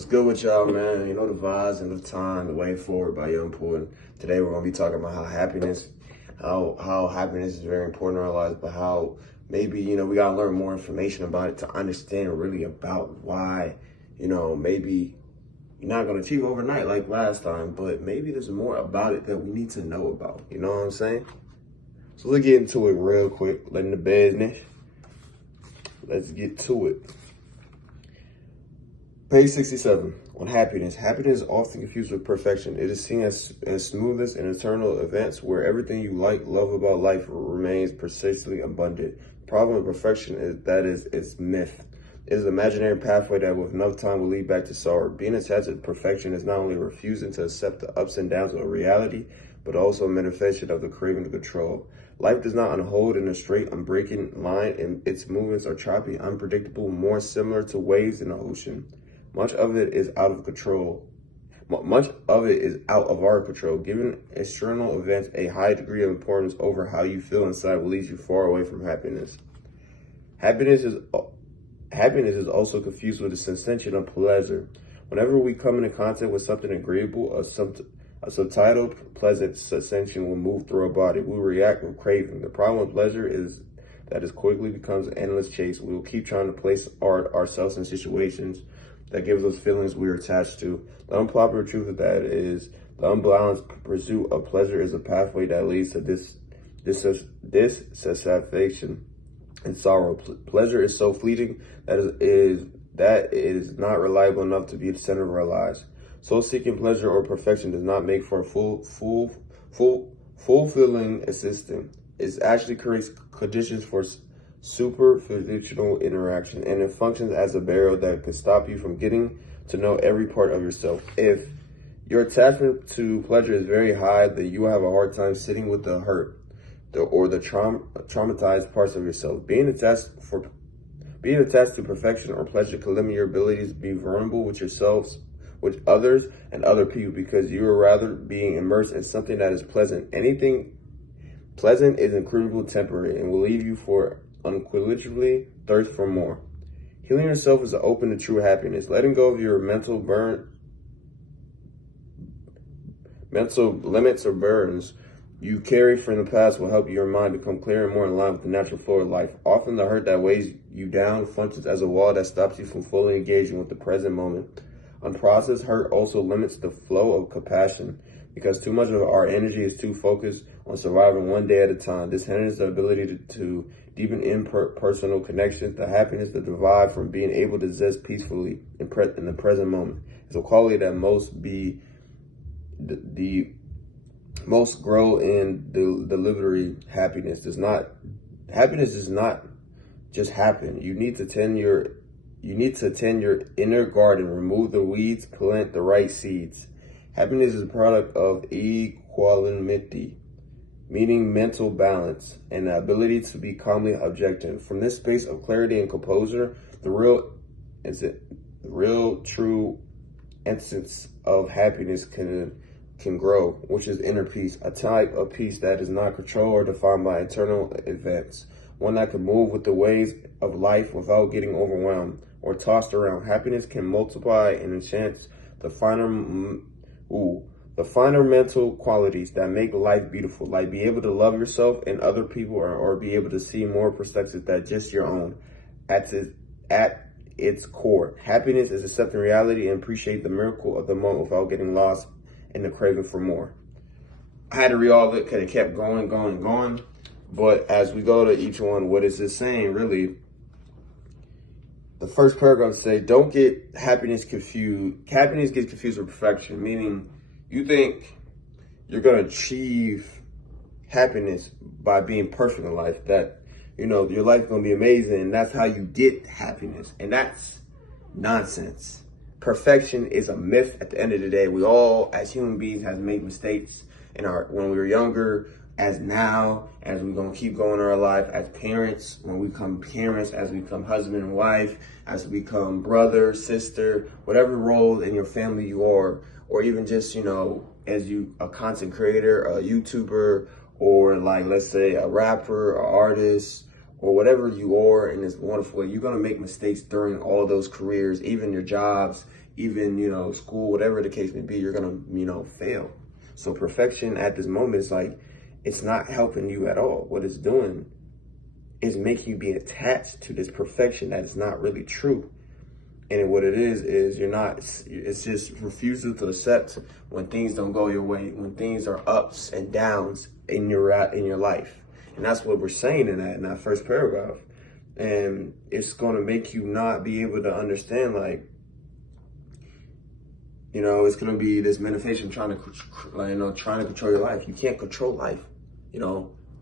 What's good with y'all, man? You know the vibes and the time, the way forward by Yung Pueblo. Today we're gonna be talking about how happiness is very important in our lives, but how maybe, we gotta learn more information about it to understand really about why, maybe you're not gonna achieve overnight like last time, but maybe there's more about it that we need to know about. You know what I'm saying? So let's get into it real quick. Letting the business. Let's get to it. Page 67, on happiness. Happiness is often confused with perfection. It is seen as smoothness and eternal events where everything you love about life remains persistently abundant. The problem with perfection is that it's myth. It is an imaginary pathway that with enough time will lead back to sorrow. Being attached to perfection is not only refusing to accept the ups and downs of reality, but also a manifestation of the craving to control. Life does not unfold in a straight, unbreaking line, and its movements are choppy, unpredictable, more similar to waves in the ocean. Much of it is out of control. Much of it is out of our control. Giving external events a high degree of importance over how you feel inside will lead you far away from happiness. Happiness is also confused with the sensation of pleasure. Whenever we come into contact with something agreeable, a subtitled pleasant sensation will move through our body. We will react with craving. The problem with pleasure is that it quickly becomes an endless chase. We will keep trying to place ourselves in situations that gives us feelings we are attached to. The unpopular truth of that is the unbalanced pursuit of pleasure is a pathway that leads to dissatisfaction and sorrow. Pleasure is so fleeting that it is not reliable enough to be the center of our lives. So seeking pleasure or perfection does not make for a fulfilling existence. It actually creates conditions for superficial interaction, and it functions as a barrier that could stop you from getting to know every part of yourself. If your attachment to pleasure is very high, then you will have a hard time sitting with the hurt or the traumatized parts of yourself. Being attached to perfection or pleasure can limit your abilities to be vulnerable with yourselves, with others, and other people, because you are rather being immersed in something that is pleasant. Anything pleasant is incredibly temporary and will leave you for unquenchable thirst for more. Healing yourself is to open to true happiness. Letting go of your mental limits or burdens you carry from the past will help your mind become clearer and more in line with the natural flow of life. Often the hurt that weighs you down functions as a wall that stops you from fully engaging with the present moment. Unprocessed hurt also limits the flow of compassion because too much of our energy is too focused on surviving one day at a time. This hinders the ability to deepen personal connections. The happiness that derives from being able to exist peacefully in the present moment is a quality that most grow in delivery. Happiness does not just happen. You need to tend your inner garden, remove the weeds, plant the right seeds. Happiness is a product of equanimity, meaning mental balance and the ability to be calmly objective. From this space of clarity and composure, the real true essence of happiness can grow, which is inner peace, a type of peace that is not controlled or defined by internal events, one that can move with the waves of life without getting overwhelmed or tossed around. Happiness can multiply and enhance the finer mental qualities that make life beautiful, like be able to love yourself and other people, or be able to see more perspectives than just your own. At its core, happiness is accepting reality and appreciate the miracle of the moment without getting lost in the craving for more. I had to read all of it because it kept going. But as we go to each one, what is it saying really? The first paragraph says, don't get happiness confused. Happiness gets confused with perfection, meaning you think you're going to achieve happiness by being perfect in life, that, your life is going to be amazing, and that's how you get happiness. And that's nonsense. Perfection is a myth at the end of the day. We all, as human beings, have made mistakes when we were younger, as we're going to keep going in our life, as parents, when we become parents, as we become husband and wife, as we become brother, sister, whatever role in your family you are, or even just, as a content creator, a YouTuber, or like, let's say a rapper, or artist, or whatever you are in this wonderful way, you're going to make mistakes during all those careers, even your jobs, even, school, whatever the case may be, you're going to, fail. So perfection at this moment is like, it's not helping you at all. What it's doing is making you be attached to this perfection that is not really true. And what it is you're not, it's just refusal to accept when things don't go your way, when things are ups and downs in your life. And that's what we're saying in that first paragraph. And it's going to make you not be able to understand, like, it's going to be this manifestation trying to control your life. You can't control life.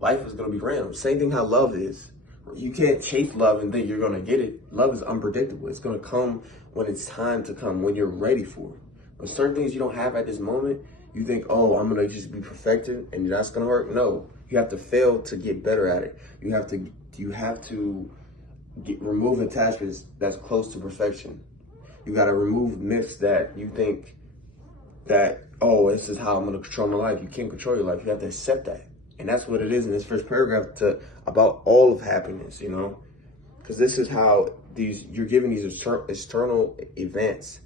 Life is going to be random. Same thing how love is. You can't chase love and think you're going to get it. Love is unpredictable. It's going to come when it's time to come, when you're ready for it. When certain things you don't have at this moment, you think, oh, I'm going to just be perfected and that's going to work. No, you have to fail to get better at it. You have to remove attachments that's close to perfection. You got to remove myths that you think that, oh, this is how I'm going to control my life. You can't control your life. You have to accept that. And that's what it is in this first paragraph about all of happiness, because this is how you're giving these external events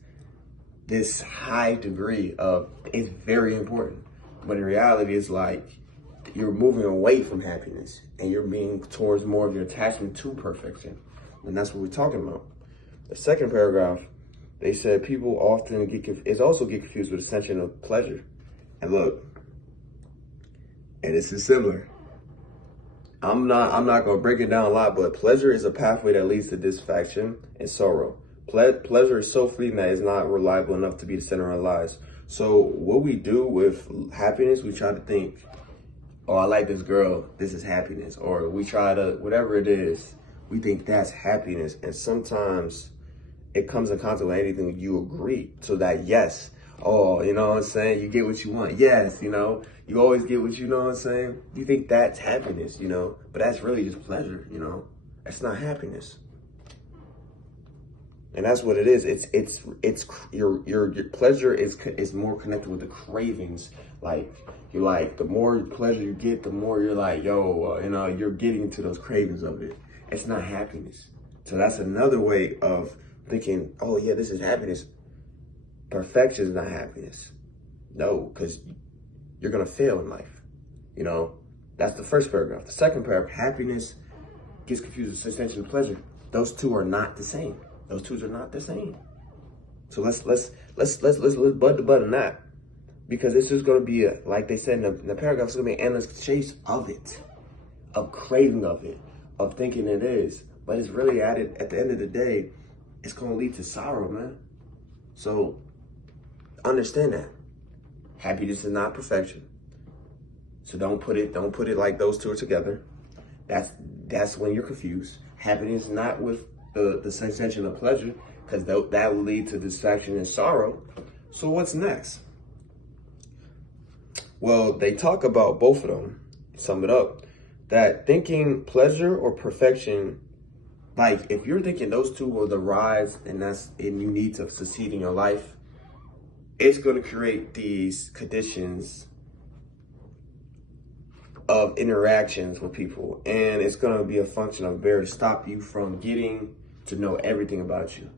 this high degree of, it's very important. But in reality, it's like you're moving away from happiness and you're being towards more of your attachment to perfection. And that's what we're talking about. The second paragraph, they said people often get confused with a sense of pleasure. And look, and this is similar. I'm not going to break it down a lot, but pleasure is a pathway that leads to dissatisfaction and sorrow. Pleasure is so fleeting that it's not reliable enough to be the center of our lives. So what we do with happiness, we try to think, oh, I like this girl, this is happiness. Or we try to, whatever it is, we think that's happiness. And sometimes it comes in contact with anything you agree. So that, yes, oh, you know what I'm saying? You get what you want. Yes, you always get what you know what I'm saying? You think that's happiness, but that's really just pleasure, That's not happiness. And that's what it is. It's your pleasure is more connected with the cravings. Like, the more pleasure you get, the more you're like, you're getting into those cravings of it. It's not happiness. So that's another way of thinking, oh yeah, this is happiness. Perfection is not happiness. No, because you're going to fail in life. That's the first paragraph. The second paragraph, happiness gets confused with sensation and pleasure. Those two are not the same. Those two are not the same. So let's bud the bud on that, because this is going to be like they said in the paragraph, it's going to be an endless chase of it, of craving of it, of thinking it is, but it's really at the end of the day, it's going to lead to sorrow, man. So understand that happiness is not perfection. So don't put it like those two are together. That's when you're confused. Happiness is not with the sensation of pleasure, because that will lead to distraction and sorrow. So what's next? Well, they talk about both of them. Sum it up, that thinking pleasure or perfection, like if you're thinking those two are the rise and you need to succeed in your life, it's going to create these conditions of interactions with people, and it's going to be a function of to stop you from getting to know everything about you.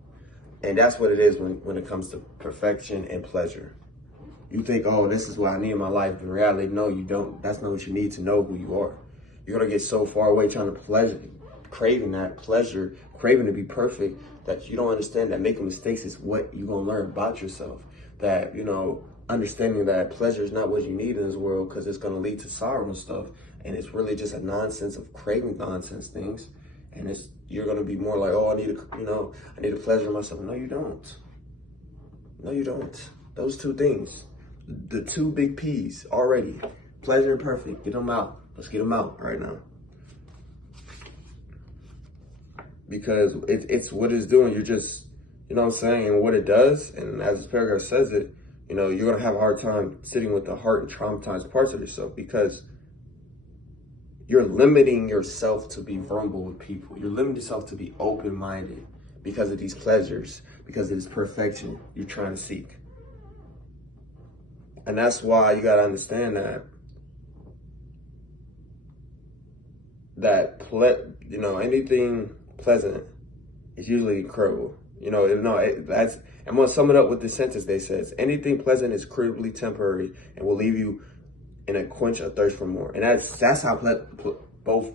And that's what it is when it comes to perfection and pleasure. You think, oh, this is what I need in my life. In reality, no, you don't. That's not what you need to know who you are. You're going to get so far away trying to craving that pleasure, craving to be perfect, that you don't understand that making mistakes is what you're going to learn about yourself. That, understanding that pleasure is not what you need in this world, because it's going to lead to sorrow and stuff. And it's really just a nonsense of craving nonsense things. And you're going to be more like, oh, I need a pleasure in myself. No, you don't. No, you don't. Those two things, the two big P's already, pleasure and perfect, get them out. Let's get them out right now. Because it's what it's doing. You're just, you know what I'm saying? And what it does, and as this paragraph says it, you're going to have a hard time sitting with the heart and traumatized parts of yourself, because you're limiting yourself to be vulnerable with people. You're limiting yourself to be open-minded because of these pleasures, because of this perfection you're trying to seek. And that's why you got to understand that anything pleasant is usually incredible. I'm going to sum it up with this sentence they says, anything pleasant is creditably temporary and will leave you in a quench of thirst for more. And that's how both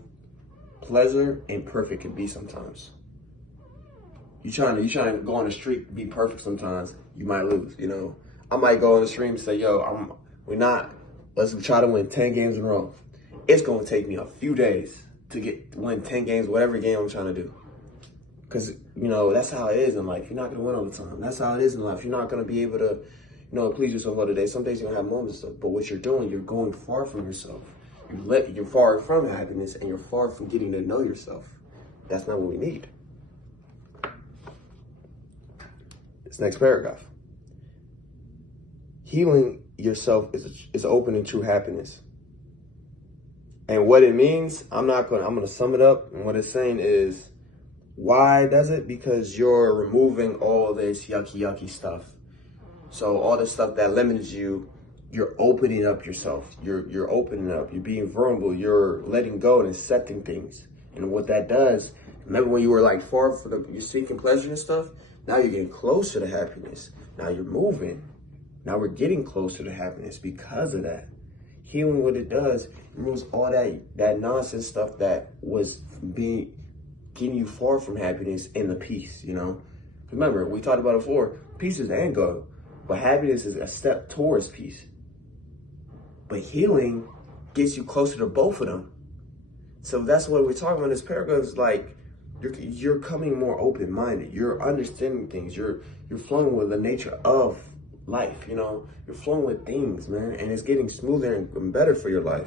pleasure and perfect can be sometimes. You trying to go on the street and be perfect sometimes, you might lose, you know. I might go on the stream and say, yo, let's try to win 10 games in a row. It's going to take me a few days to win 10 games, whatever game I'm trying to do. Because, you know, that's how it is in life. You're not going to win all the time. That's how it is in life. You're not going to be able to, you know, please yourself all the day. Some days you're going to have moments of stuff. But what you're doing, you're going far from yourself. You're far from happiness and you're far from getting to know yourself. That's not what we need. This next paragraph. Healing yourself is opening true happiness. And what it means, I'm going to sum it up. And what it's saying is, why does it? Because you're removing all this yucky stuff. So all the stuff that limits you, you're opening up yourself. You're opening up. You're being vulnerable. You're letting go and accepting things. And what that does, remember when you were like far from you're seeking pleasure and stuff? Now you're getting closer to happiness. Now you're moving. Now we're getting closer to happiness because of that. Healing, what it does, removes all that nonsense stuff that was getting you far from happiness and the peace, you know? Remember, we talked about it before, peace is the end goal, but happiness is a step towards peace. But healing gets you closer to both of them. So that's what we're talking about in this paragraph is like, you're coming more open-minded. You're understanding things. You're flowing with the nature of life, you know? You're flowing with things, man, and it's getting smoother and better for your life.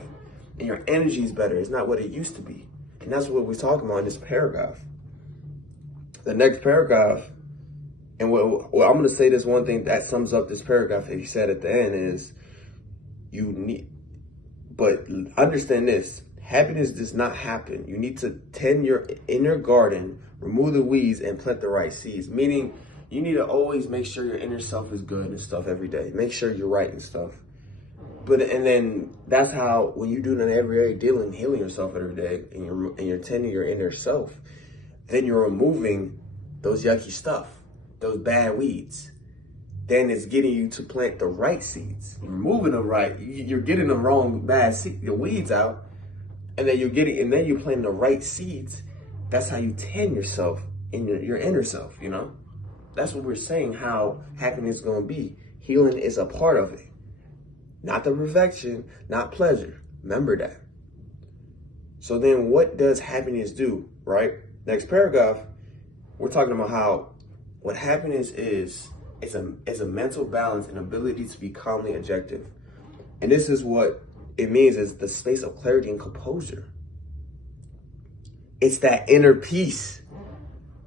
And your energy is better. It's not what it used to be. And that's what we're talking about in this paragraph. The next paragraph, and I'm going to say this one thing that sums up this paragraph that he said at the end is, but understand this, happiness does not happen. You need to tend your inner garden, remove the weeds, and plant the right seeds. Meaning, you need to always make sure your inner self is good and stuff every day. Make sure you're right and stuff. And then that's how, when you do that every day, healing yourself every day, and you're tending your inner self, then you're removing those yucky stuff, those bad weeds. Then it's getting you to plant the right seeds. You're removing them right. You're getting the wrong the weeds out, and then you're planting the right seeds. That's how you tend yourself in your inner self. You know, that's what we're saying. How happiness is going to be. Healing is a part of it. Not the perfection, not pleasure. Remember that. So then what does happiness do, right? Next paragraph, we're talking about what happiness is a mental balance and ability to be calmly objective. And this is what it means, is the space of clarity and composure. It's that inner peace.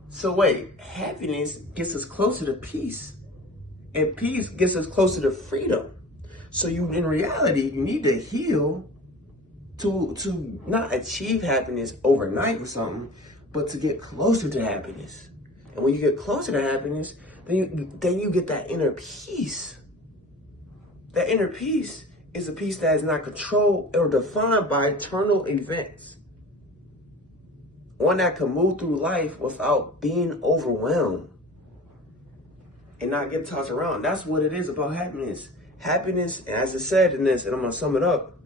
So wait, happiness gets us closer to peace. And peace gets us closer to freedom. So in reality, you need to heal to not achieve happiness overnight or something, but to get closer to happiness. And when you get closer to happiness, then you get that inner peace. That inner peace is a peace that is not controlled or defined by external events. One that can move through life without being overwhelmed and not get tossed around. That's what it is about happiness. Happiness, and as I said in this, and I'm going to sum it up,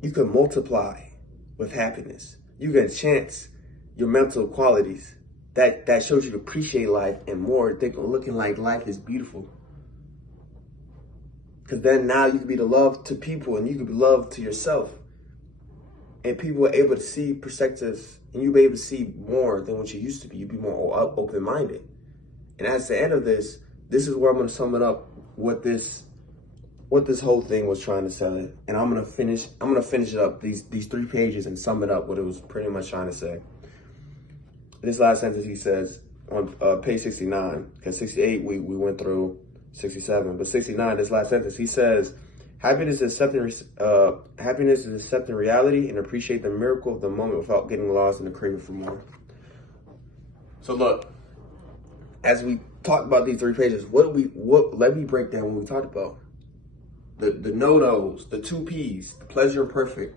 you can multiply with happiness. You can enhance your mental qualities. That shows you to appreciate life and more, looking like life is beautiful. Because then now you can be the love to people and you can be love to yourself. And people are able to see perspectives and you'll be able to see more than what you used to be. You'll be more open-minded. And at the end of this is where I'm going to sum it up, what this whole thing was trying to say. And I'm going to finish it up, these 3 pages, and sum it up what it was pretty much trying to say. This last sentence he says on page 69, because 68 we went through 67, but 69, this last sentence, he says, happiness is accepting reality and appreciate the miracle of the moment without getting lost in the craving for more. So look, as we talked about these 3 pages, let me break down what we talked about. The no-nos, the 2 P's, the pleasure and perfect.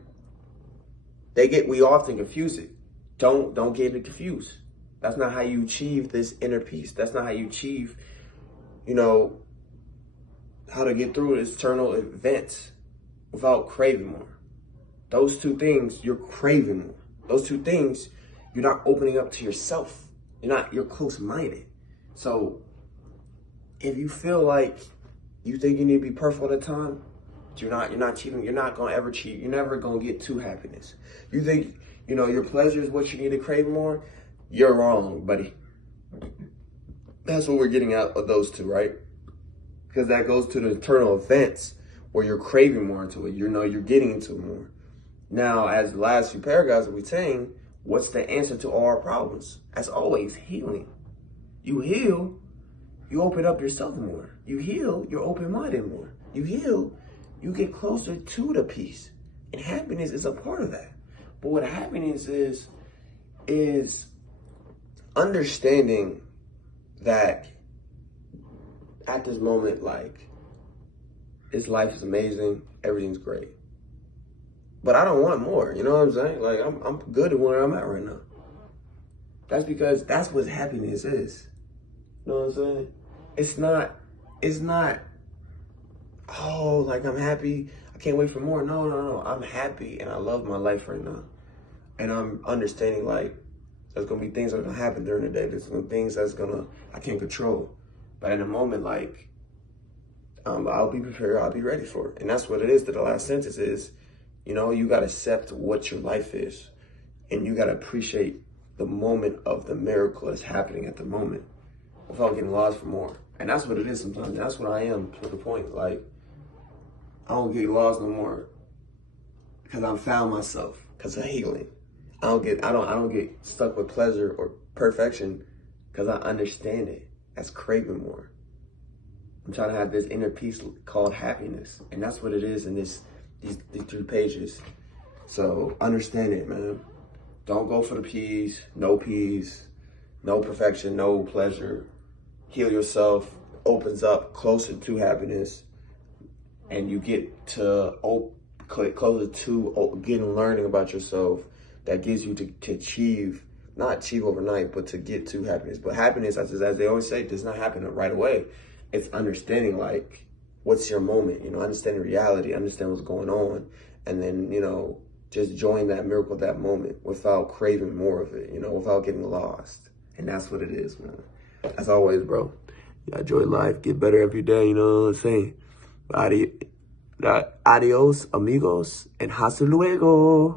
We often confuse it. Don't get it confused. That's not how you achieve this inner peace. That's not how you achieve, you know, how to get through external events without craving more. Those two things, you're craving more. Those two things, you're not opening up to yourself. You're close-minded. So if you feel like you think you need to be perfect all the time, you're not achieving, you're not gonna ever achieve, you're never gonna get to happiness. You think, your pleasure is what you need to crave more, you're wrong, buddy. That's what we're getting out of those two, right? Because that goes to the internal events where you're craving more into it. You're getting into it more. Now, as the last few paragraphs that we're saying, what's the answer to all our problems? As always, healing. You heal, you open up yourself more. You heal, you're open-minded more. You heal, you get closer to the peace. And happiness is a part of that. But what happiness is understanding that at this moment, like, this life is amazing, everything's great. But I don't want more, you know what I'm saying? Like, I'm good at where I'm at right now. That's because that's what happiness is. You know what I'm saying? It's not, oh, like, I'm happy, I can't wait for more. No. I'm happy and I love my life right now. And I'm understanding, like, there's gonna be things that are gonna happen during the day. There's some things I can't control. But in a moment, like, I'll be prepared, I'll be ready for it. And that's what it is, that the last sentence is, you gotta accept what your life is. And you gotta appreciate the moment of the miracle that's happening at the moment without getting lost for more. And that's what it is sometimes. That's what I am to the point. Like, I don't get lost no more because I've found myself, because of healing. I don't get stuck with pleasure or perfection because I understand it as craving more. I'm trying to have this inner peace called happiness. And that's what it is in these 3 pages. So understand it, man. Don't go for the peace, no perfection, no pleasure. Heal yourself, opens up closer to happiness, and you get to closer to learning about yourself. That gives you to achieve, not achieve overnight, but to get to happiness. But happiness, as they always say, does not happen right away. It's understanding, like, what's your moment, understanding reality, understand what's going on, and then, just join that miracle, that moment, without craving more of it, without getting lost. And that's what it is, man. As always, bro, you enjoy life, get better every day, you know what I'm saying? Adios, amigos, and hasta luego.